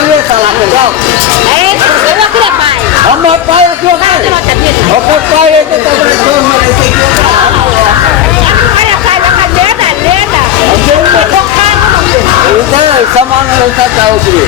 Kaya salah kau. Saya tidak baik. Amat payah kau kan? Apa payah itu tak boleh kau mereka kau. Saya akan lihat. Itu sama mereka tahu dulu.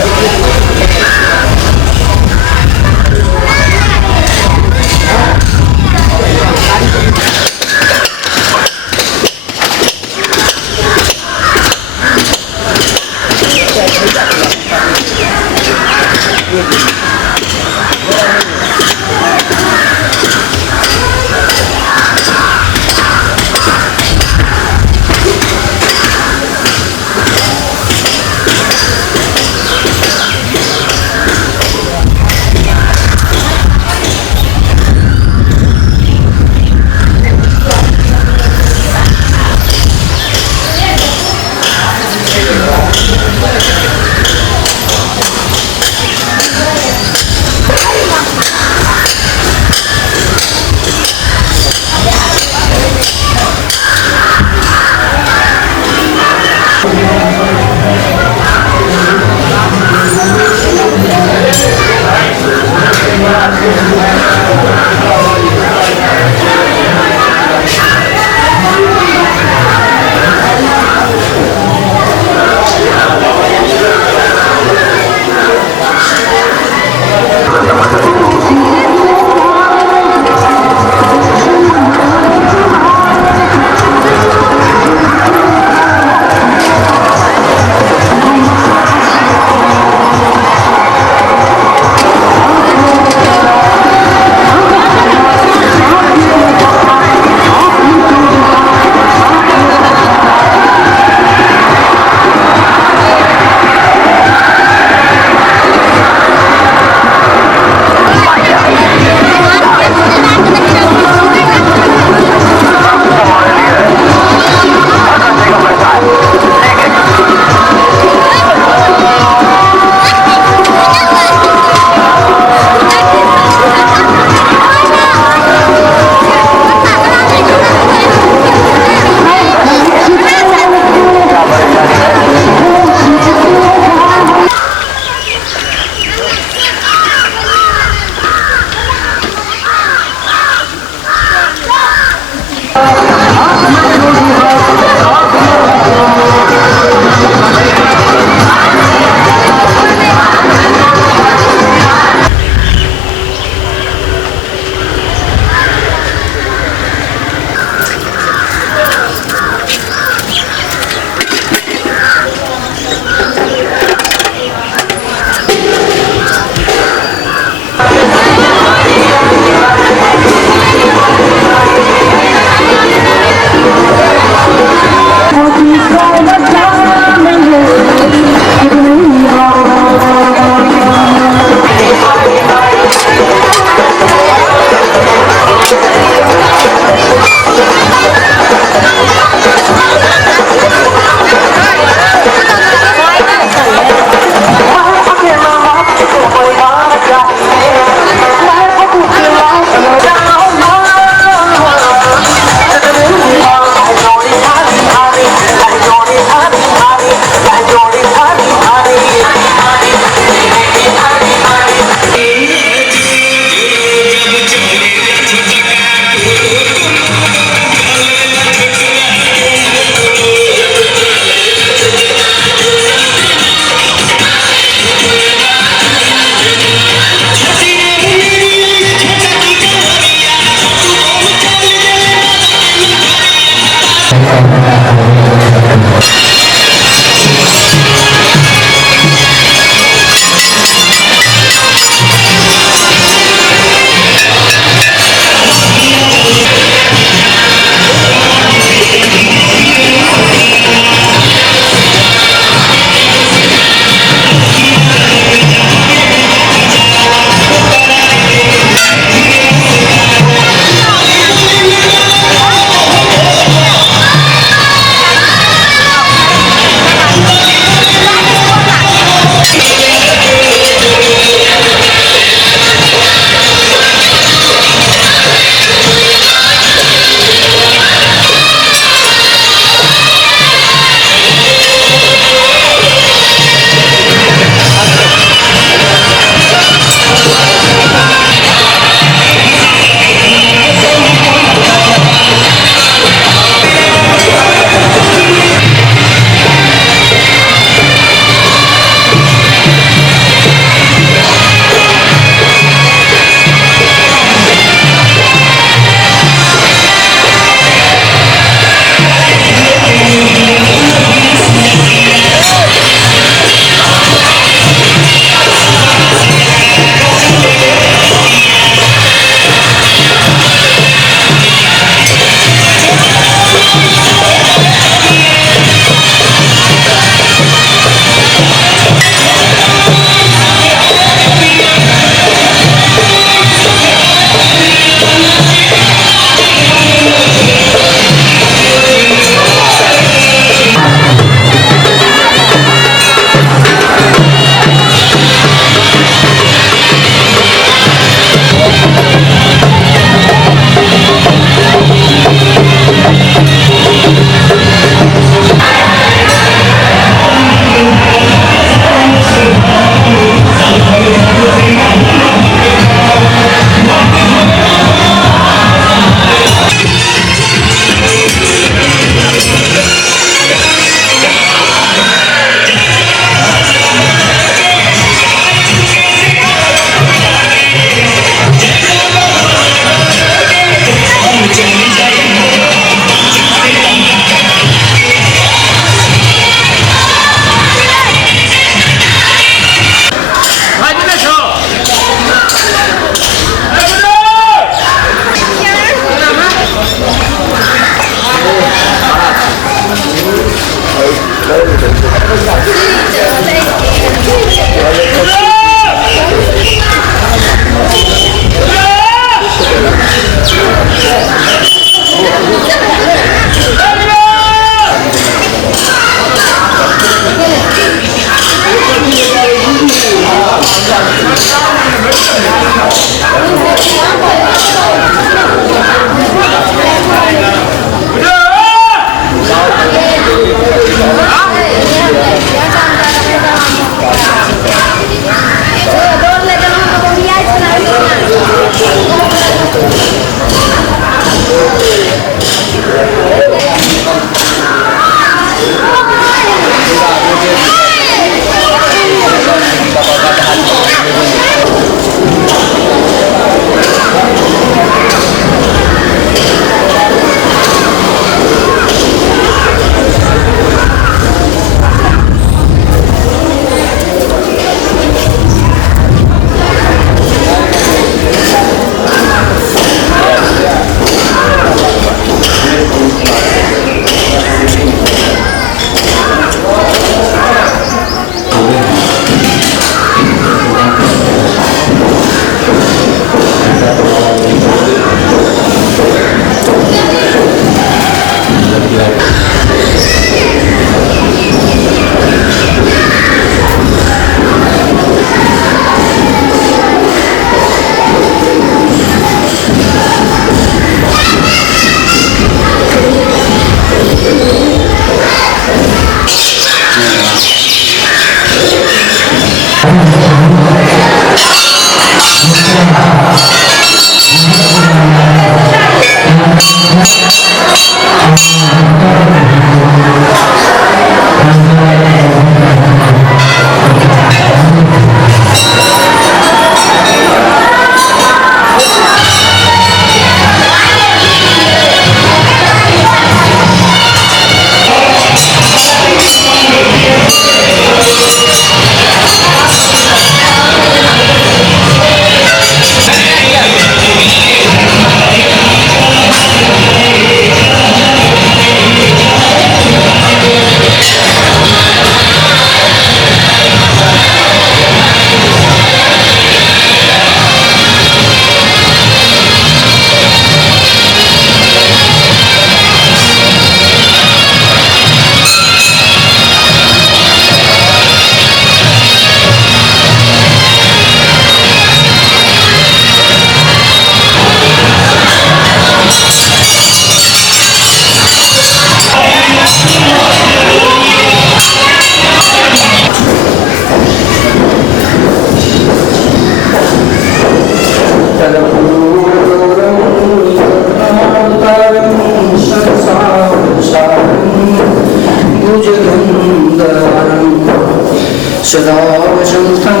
सदा वसन्तं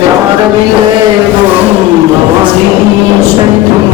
व्यारविन्दे भवानी शैत्यम्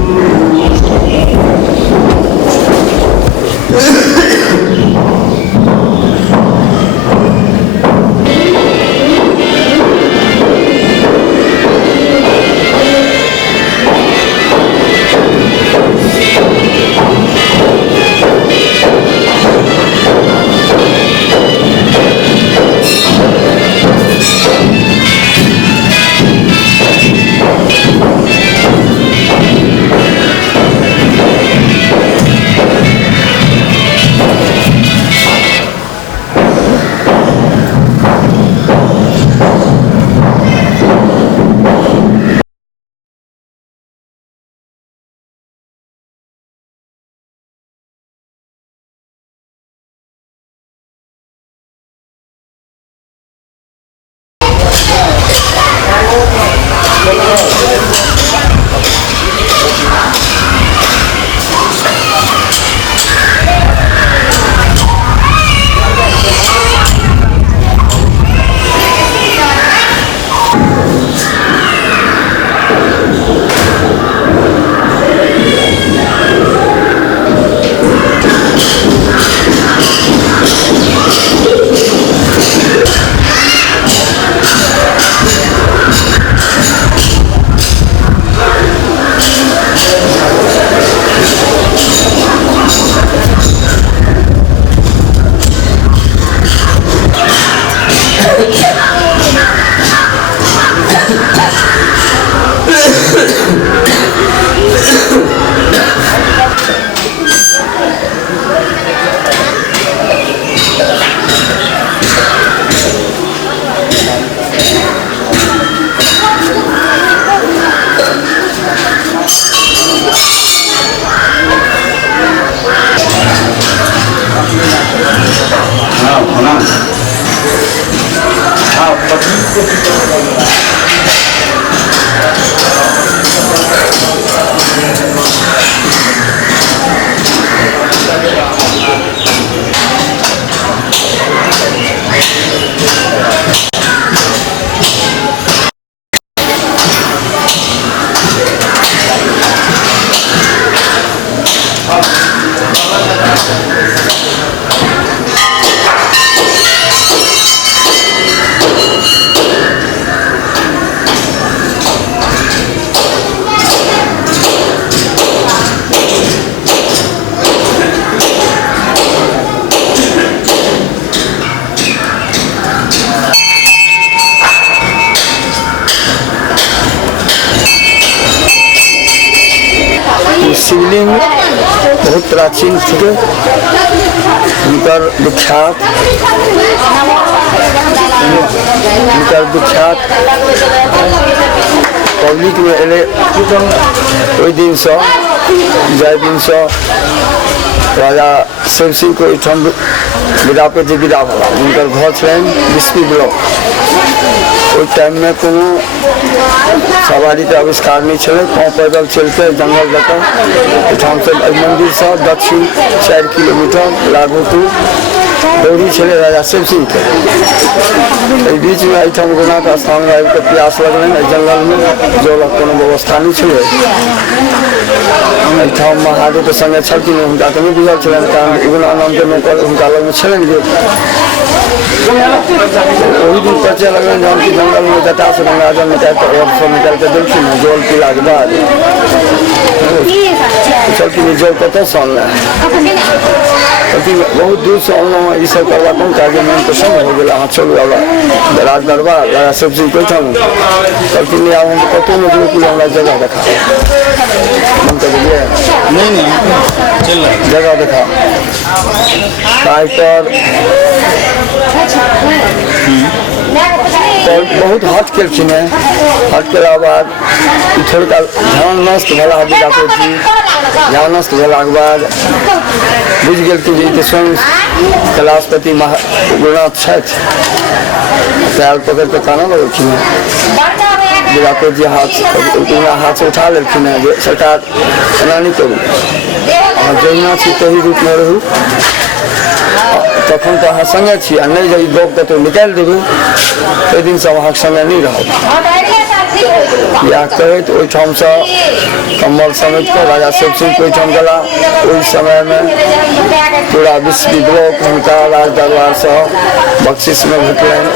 शिवलिंग बहुत प्राचीन थे, विख्यात public में एले ओहि दिन से जाहि दिन से राजा शिव सिंह को विद्यापति विदा भला जिनकर घर छनि बिस्पी ब्लॉक। ओहि टाइम में कोनो सवारी के आविष्कार नहीं छलै, पाँव पैदल चलते जंगल जकर एहिठाम से मंदिर से दक्षिण 4 किलोमीटर लागू दूर दौड़ी छलै राजा शिव सिंह के। एहि बीच में एहिठाम गुरुनाथ स्थान में आबि कऽ प्यास लगलनि। जंगल में जलक कोनो व्यवस्था नहीं छलै। एहिठाम महादेव के संगे छलखिन, हुनका तऽ नहि बुझल छलनि, कारण उगना नाम के नौकर हुनका लग में छलनि जे ओहि दिन परिचय लगलनि जहन कि जंगल में जटा से गंगाजल निकालि कऽ और सब निकालि कऽ देलखिन हैं। जल पीलाके बाद छलखिन जल कतऽ से अनलै, बहुत दूर से अनलहुँ ई सब करबाक काजे मन प्रसन्न हो गेल। अहाँ चलू राज दरबार राजा शिव सिंह ओहिठाम कहलखिन आब हम कतहु नहि जेबै, हमरा जगह देखा हम तऽ बुझलियै नहीं जगह देखा बहुत हट केलखिन है। हट केला बाद थोड़ा ध्यान नष्ट भला विद्यापति जी, ध्यान नष्ट भेलाके बाद बुझि गेलखिन जे स्वयं कैलाशपति गुरुनाथ छथि। पैर पकड़ के काना लगलखिन है। विद्यापति जी हाथ से उठा लेलखिन है जे सरकार एना नहीं करू, अहाँ जहिना छी तही रूप में रहू, तखन तो अहाँ संगे छी आ नहीं जे गप कतहु निकालि देबै ओहि दिन से अहाँके संगे नहीं रहब। या कहैत ओहिठाम से कम्बल समेट कर राजा शिव सिंह ओहिठाम गेला। ओहि समय में पूरा विश्व ब्लॉक हुनका राज दरबार से बख्शिश में भेटलनि।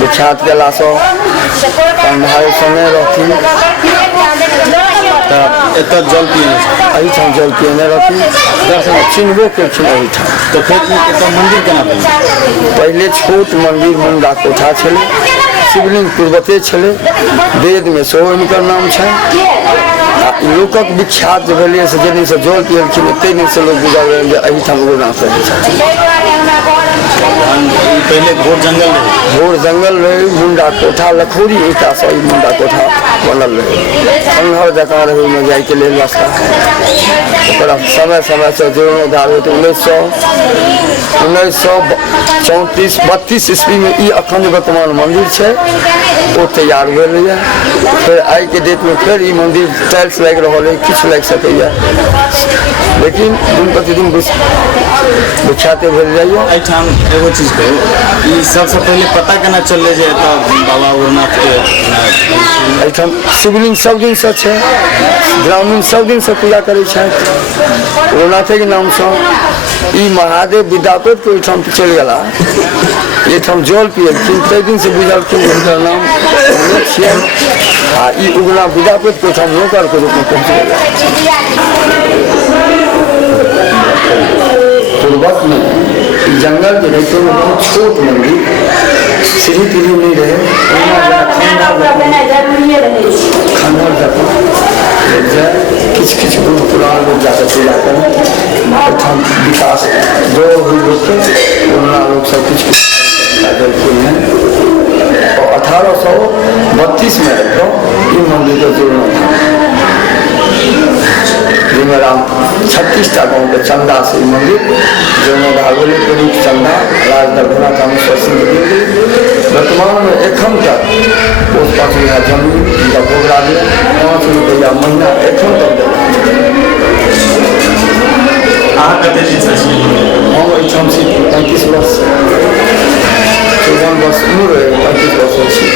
विख्यात गेला से महादेव संगे रहथिन। एतऽ जल पिए एहिठाम जल पियने रहथिन, दर्शन चिन्हबो केलखिन एहिठाम। तो फिर एतऽ मंदिर केना बनि? पहले छोट मंदिर मुंडा कोठा छलै, शिवलिंग पूर्वते छलै, वेद में सेहो हिनकर नाम छनि। लोकक विख्यात जे भेलै से जाहि दिन से जल पियलखिन ताहि दिन से लोक बुझल रहै जे एहिठाम गुरुनाथ रहै छथिन। पहले घोर जंगल रहे, घोर जंगल रहे, मुंडा कोठा लखोरी ईटा से मुंडा कोठा बनल रहे, अंधर जकाँ रहे में जाए के लेल रास्ता। समय समय से जीर्णोद्धार होते 1934-32 ईस्वी में ई अखंड वर्तमान मंदिर है वो तैयार भेल है। फिर आई के डेट में फिर ई मंदिर टाइल्स लग रहा है, किछु लग सके, लेकिन दिन प्रतिदिन विख्याते भेल जाइए। एहिठाम एगो चीज कहू, ई सबसे पहले पता केना चललै जे एतऽ बाबा गुरुनाथ के एहिठाम शिवलिंग सब दिन से छै, ग्रामीण सब दिन से पूजा करै छथि गुरुनाथे के नाम से। ई महादेव विद्यापति के ओहिठाम चलि गेला, एहिठाम जल पियलखिन, ताहि दिन से बुझलखिन हुनकर नाम छियनि। आ ई उगना विद्यापति के ओहिठाम नौकर के रूप में पहुँच गेला। पूर्वक में जंगल के रहते में बहुत छोट मंदिर, सीढ़ी पीढ़ी नहीं रहे, खंडर जगह किछु किछु पुरान लोग जाकर पूजा करें। विकास जो हुई लोग पुराना लोग सब कुछ हैं। और 1832 में ये मंदिर का जोड़ना था, जिनमें 36टा गाँव के चंदा से मंदिर जीर्णोद्धार भेलै। प्रमुख चंदा राज दरभंगा कामेश्वर सिंह देल। वर्तमान में एखन तक 5 बीघा जमीन जिनका भोग लागल 5 रुपया महीना एखन तक देल। अहाँ कते दिन से छी? हम एहिठाम छी 35 वर्ष, 54 वर्ष उम्र है, 35 वर्ष छी।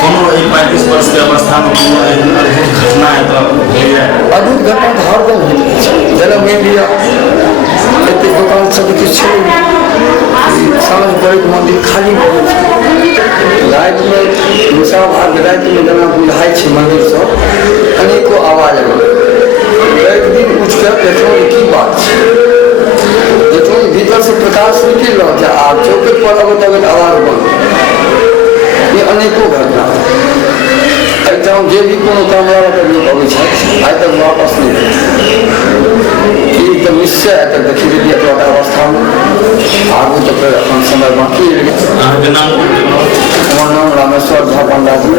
कोनो 35 वर्ष के अवस्था में कोनो अद्भुत घटना है तो अद्भुत घटना तो हर दिन होइत रहै छै। जेना मानि लिअ एतेक दोकान सब किछु छै, साँझ पड़ैत मंदिर खाली भऽ गेल छै। राति में मिसाब राति में जेना बुझाइ छै मंदिर सब अनेको आवाज आबै। एक दिन उठ के देखलहुँ की बात छै, देखलहुँ भीतर से प्रकाश निकलि रहल छै आ चौकट पर अबैत अबैत आवाज बंद। ये अनेको घटना एहिठाम जे भी कोनो कामला लोक अबै छथि आइ तक वापस नहि ई तऽ निश्चय आइ तक देखी गेलियै एतुका अवस्थामे आगू तऽ फेर अपन समय बाँकी अहाँके नाम हमर नाम रामेश्वर झा पंडाजी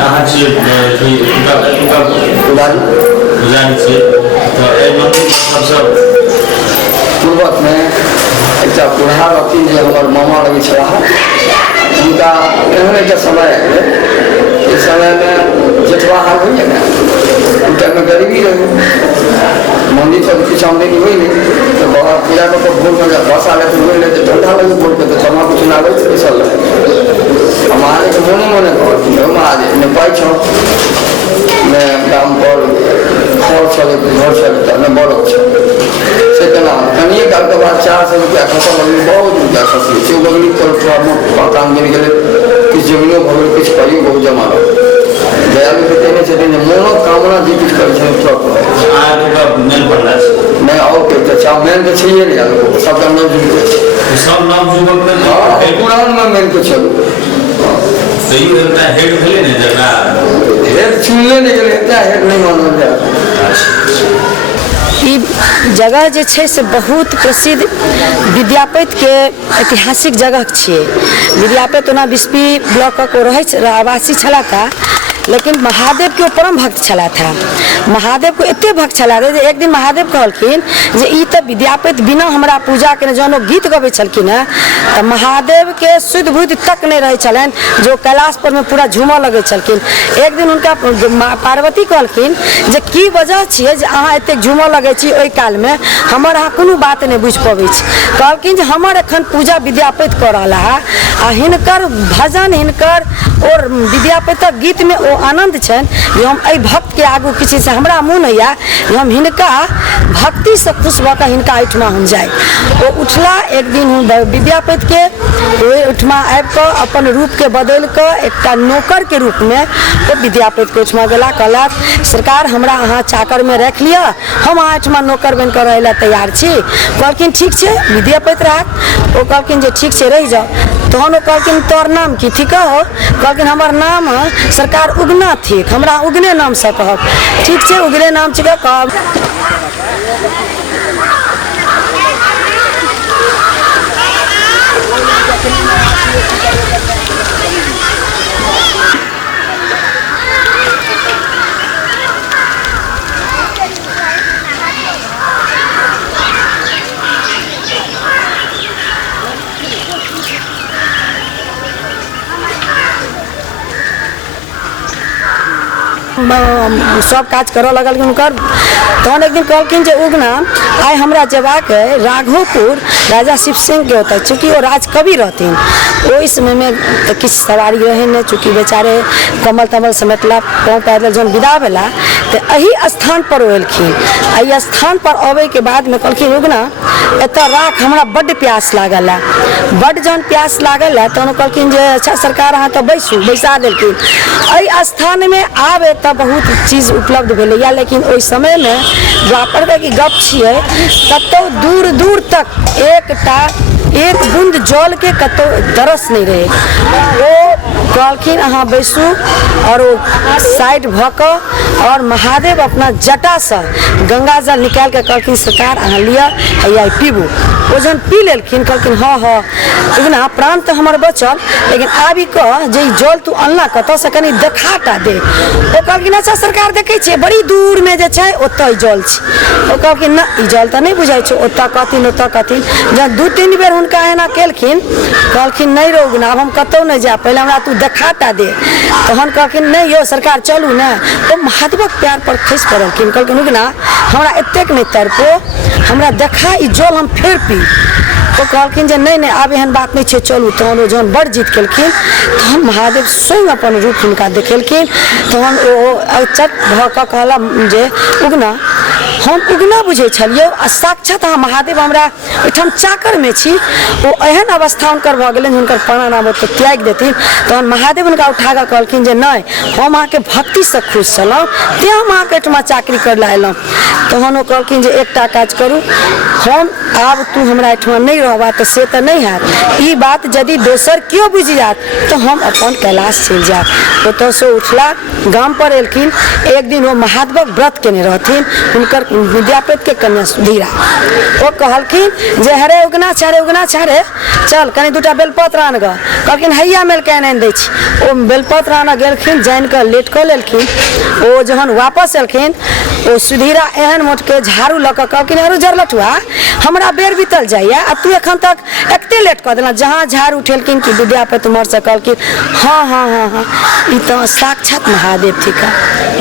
अहाँ छियै पुजारी छियै तऽ एहि मन्दिर सबसँ पूर्वकमे एकटा पुरहा रहथिन जे हमर मामा लगै छलाह हुनका एहन एकटा समय आयल इस समय में जेठवाहा होइए ना उस टाइम में गरीबी रही मंदिर पर किछु आमदनी हुई नहीं तो बाबा पूजा में भोर में बसा लेते हुए लेते ठंडा लगे बोल के तो तमा कुछ ना गई बैसल रहे हमारे के मोने मोने कहती महाराज ने पाई छो ने दाम पर घर चले ने बड़ो से केना कनिए काल के बाद 400 रुपया खत्म लगे बहुत रुपया खसले से बगली पर थोड़ा बहुत काम मिल गए किछु जमीनों भगल किछु पाइयो बहुत जमा रहो दयालु के देने से देने मोनो कामना जी कुछ कर छै सब मेन पड़ला नहीं और के अच्छा मेन के छैये नहीं आलो सब नाम जुड़ के सब नाम जुड़ल में पुराण में मेन के छलो सही होता हेड भेले ने जकरा हेड चुनले नहीं गेले क्या हेड नहीं मानल जाए ई जगह जे छै से बहुत प्रसिद्ध विद्यापति के ऐतिहासिक जगह छियै विद्यापति ओना बिस्पी ब्लॉक को आवासी छला था लेकिन महादेव के परम भक्त छला था महादेव को एते भक्त छला जे एक दिन महादेव कहलखिन जे ई त विद्यापति बिना हमरा पूजा के जौन गीत गबै छलखिन है त महादेव के शुद्ध बुद्धि तक नहीं रहे छलन जो कैलाश पर में पूरा झूमऽ लगे छलखिन एक दिन उनका पार्वती कहलखिन जे की वजह छियै जे अहाँ एते झूमऽ लगे छी ओइ काल में हमर अहाँ कोनो बात नहीं बुझ पबै छी कहलखिन जे हमर एखन पूजा विद्यापति कर रहला है आ हिनकर भजन हिनकर और विद्यापतिक गीत में ओ आनंद छन जे हम एहि भक्त के आगू किछु से हमरा मुँह नहीं है हम हिनका भक्ति से खुश भऽ कऽ हिनका ओहिठमा हम जाए ओ उठला एक दिन विद्यापति के ओहिठमा आबि कऽ अपन रूप के बदल कऽ एकटा नौकर के रूप में ओ विद्यापति के ओहिठमा गेला कहलक सरकार हमरा अहाँ चाकर में राखि लिअ हम अहाँ ओहिठमा नौकर बनि कऽ रहै लए तैयार छी कहलखिन ठीक छै विद्यापति राख ओ कहलखिन जे ठीक छै रहि जाओ तहन ओ कहलखिन तोहर नाम की ठीक हो कहलखिन हमर नाम सरकार उगना थिक हमरा उगने नाम से कहब ठीक छै उगने नाम छिकै कहब सब काज करऽ लगल हुनकर तहन एक दिन कहलखिन जे उगना आइ हमरा जेबाक राघोपुर राजा शिव सिंह के होता चूँकि वो राजकवि रहथिन ओहि समय में तो किछु सवारी रहे ने चूँकि बेचारे कमल तमल समेटला पाँव पैदल जन विदा भेला तो एही स्थान पर एलखिन एहि स्थान पर अबै के बाद में कहलखिन उगना एतऽ राख हमरा बड्ड प्यास लागल है बड्ड जन प्यास लागल है तहन कहलखिन जे अच्छा सरकार अहाँ तो बैसू बैसा देलखिन एहि स्थान में आब एतऽ बहुत चीज उपलब्ध भेलैया लेकिन ओहि समय में द्वापर की गप छियै कतौ दूर दूर तक एक बूंद जल के कतौ तरस नहीं रहे ओ कहलखिन अहाँ बैसू और वो साइड भऽ कऽ और महादेव अपना जटा से गंगा जल निकाल के कहलखिन सरकार अहाँ लिअ या पीबू ओ जन पी लेलखिन कहलखिन हाँ हाँ उगना प्राण तो हमर बचल लेकिन आबि कऽ जे जल तू अनला कतऽ से कनी देखाटा दे ओ कहलखिन अच्छा सरकार देखै छियै बड़ी दूर में जे छै ओतऽ जल छै ओ कहलखिन ना ई जल तऽ नहि बुझाइ छै ओतऽ कहथिन जब 2-3 बेर हुनका एना केलखिन कहलखिन नहीं रहो उगना आब हम कतौ नहीं जायब पहले हमरा तू देखाटा दे तहन कहलखिन नहीं यौ सरकार चलू ने ओ महादेवक प्यार पर खसि पड़लखिन कहलखिन उगना हमरा एतेक नहीं तड़पो हमरा देखा ई जल हम फेर पी तो कहलखिन जे नहीं आब एहन बात नहीं छै चलू तहन ओ जहन बड़ जीत केलखिन तहन महादेव स्वयं अपन रूप हुनका देखेलखिन तहन ओ चट भऽ कऽ कहला जे उगना हम उगना बुझे छलियै आ साक्षात अहाँ महादेव हमरा ओहिठाम चाकर में छी ओ एहन अवस्था हुनकर भऽ गेलनि हुनकर प्राण आब तऽ त्याग देथिन तहन महादेव हुनका उठा कऽ कहलखिन जे नहीं हम अहाँके भक्ति से खुश छलहुँ तेँ हम अहाँके ओहिठमा चाकरी करय लए एलहुँ तहन वो कहलखिन जे एकटा काज करू, हम आब तू हमरा एहिठमा नहीं रहबा तऽ से तऽ नहीं हैत, ई बात यदि दोसर केओ बुझि जायत तऽ हम अपन कैलाश चलि जायब। ओतऽसँ उठला, गाम पर एलखिन। एक दिन वो महादेवक व्रत केने रहथिन, हुनकर विद्यापति के कन्या सुधीरा। वो कहलखिन जे हरे उगना छारे चल कनि दूटा बेलपत्र आन ग। कहलखिन हैया मेल के आनि दै छी। ओ बेलपत्र आनऽ गेलखिन, जानि कऽ लेट कऽ लेलखिन। ओ जहन वापस एलखिन, ओ सुधीरा एहन मोटके झाड़ू लऽ कऽ कहलखिन अरु जरलठुआ हमरा बेर बीतल जाइए आ तू एखन तक एते लेट कऽ देलऽ। जहाँ झाड़ू उठेलखिन कि विद्यापति उमर से कहलखिन हाँ ई तऽ साक्षात महादेव थिका।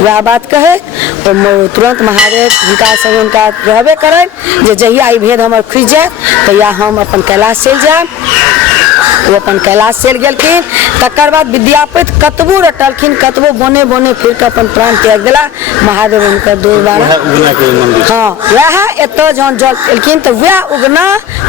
वएह बात कहे ओ तुरंत महादेव हुनका संग हुनका रहबे करनि जे जहिया ई भेद हमर खुजि जायत तहिया हम अपन कैलाश चलि जायब। वो अपन कैलाश चलि गेलखिन। तकर बाद विद्यापति कतबो रटलखिन, कतबो बोने बोने फिर के अपन प्राण त्याग दिला। महादेव हुनकर दोबारा हाँ वह एतऽ जहन जल एलखिन तऽ वह उगना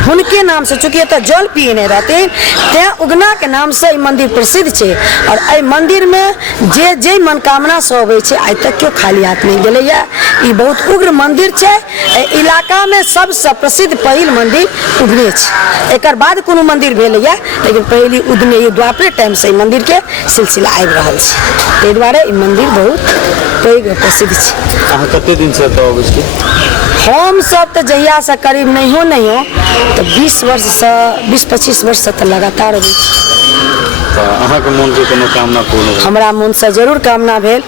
हुनके नाम से, चूँकि एतऽ जल पियने रहथिन तैं उगना के नाम से ई मंदिर प्रसिद्ध छै। और एहि मंदिर में जे मनोकामना से अबै छै आइ तक केओ खाली हाथ नहीं गेलैया। ई बहुत उग्र मंदिर छै। एहि इलाका में सबसे प्रसिद्ध पहिल मंदिर उगने छै। एकर बाद कोनो मंदिर भेलैया, लेकिन पहली उगने ई द्वापर टाइम से मंदिर के सिलसिला आबि रहल छै। ताहि दुआरे ई मंदिर बहुत पैघ प्रसिद्ध छै। अहाँ कते दिन से एतऽ अबै छी? हम सब तो जहिया से करीब नहीं हो तो 20 वर्ष से 20-25 वर्ष से तो लगातार अबै छी। अहाँके मन के कोनो कामना पूर्ण भेल? हमरा मन से जरूर कामना भेल।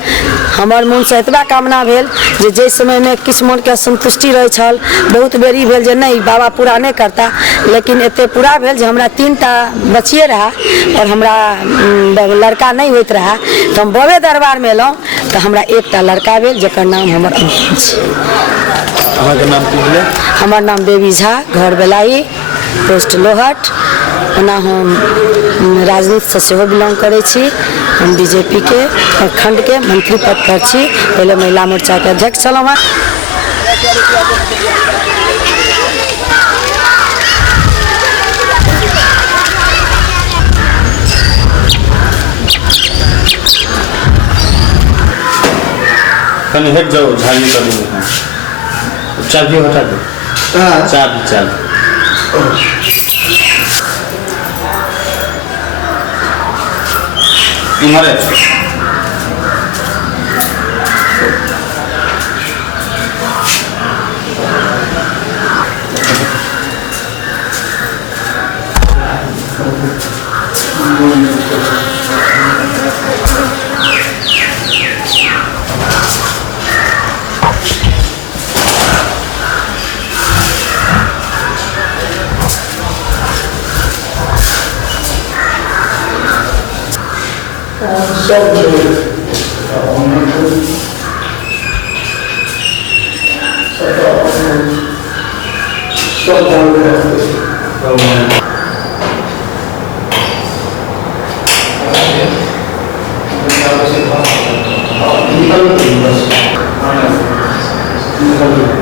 हमर मन से एतबा कामना भेल जे जै समय में किछु मन के असंतुष्टि रहै छल, बहुत बेरी भेल जे नहीं बाबा पूरा नहीं करता, लेकिन एते पूरा भेल जे हमरा 3टा बचिए रहा और हमरा लड़का नहीं होइत रहा। तो हम बबे दरबार में एलहुँ तो हमरा एकटा लड़का भेल जेकर नाम हमर अंकित छै। अहाँके नाम की भेलै? हमर नाम देवी झा, घर बेलाई, पोस्ट लोहट। ओना हम राजनीति से सेहो बिलोंग करै छी। हम बीजेपी के प्रखंड के मंत्री पद पर छी। पहले महिला मोर्चा के अध्यक्ष छलहुँ हेँ। कहीं हट जाओ, झाड़ी कर दूँ। चाबी हटा दो। चाबी इधर Thank you.